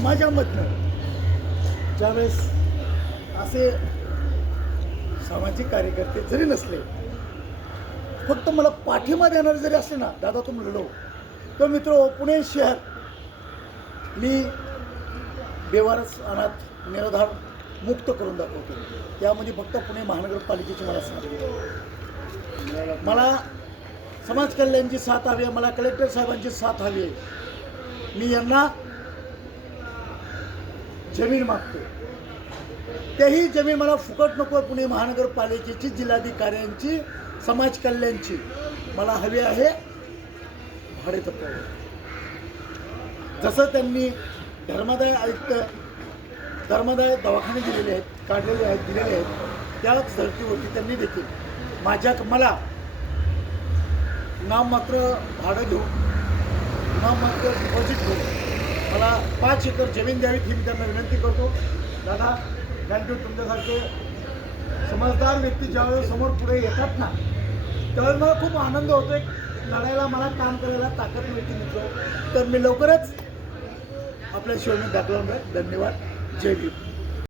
समाजामधनं ज्यावेळेस असे सामाजिक कार्यकर्ते जरी नसले, फक्त मला पाठिंबा देणारे जरी असले ना, दादा तुम लढो, तर मित्र पुणे शहर मी बेवारस अनाथ निराधार मुक्त करून दाखवतो. त्यामध्ये फक्त पुणे महानगरपालिकेची मला साथ आहे. मला समाज कल्याणची साथ हवी आहे, मला कलेक्टर साहेबांची साथ हवी आहे. मी यांना जमीन मागतो, तेही जमीन मला फुकट नको. पुणे महानगरपालिकेची, जिल्हाधिकाऱ्यांची, समाज कल्याणची मला हवी आहे भाडेतत्त्वावर. जसं त्यांनी धर्मादाय आयुक्त, धर्मादाय दवाखाने दिलेले आहेत, काढलेले आहेत, दिलेले आहेत, त्याच धर्तीवरती त्यांनी देखील मला नाममात्र भाडं घेऊन, नाममात्र डिपॉझिट घेऊन मला 5 एकर जमीन द्यावी ही मी त्यांना विनंती करतो. दादा थँक्यू. तुमच्यासारखे समजदार व्यक्ती ज्यावेळेस समोर पुढे येतात ना, त्यावेळेस मला खूप आनंद होतो. एक लढायला, मला काम करायला ताकद मिळते मित्र. तर मी लवकरच आपल्या शिवणी दाखवणार. धन्यवाद. जय भीम.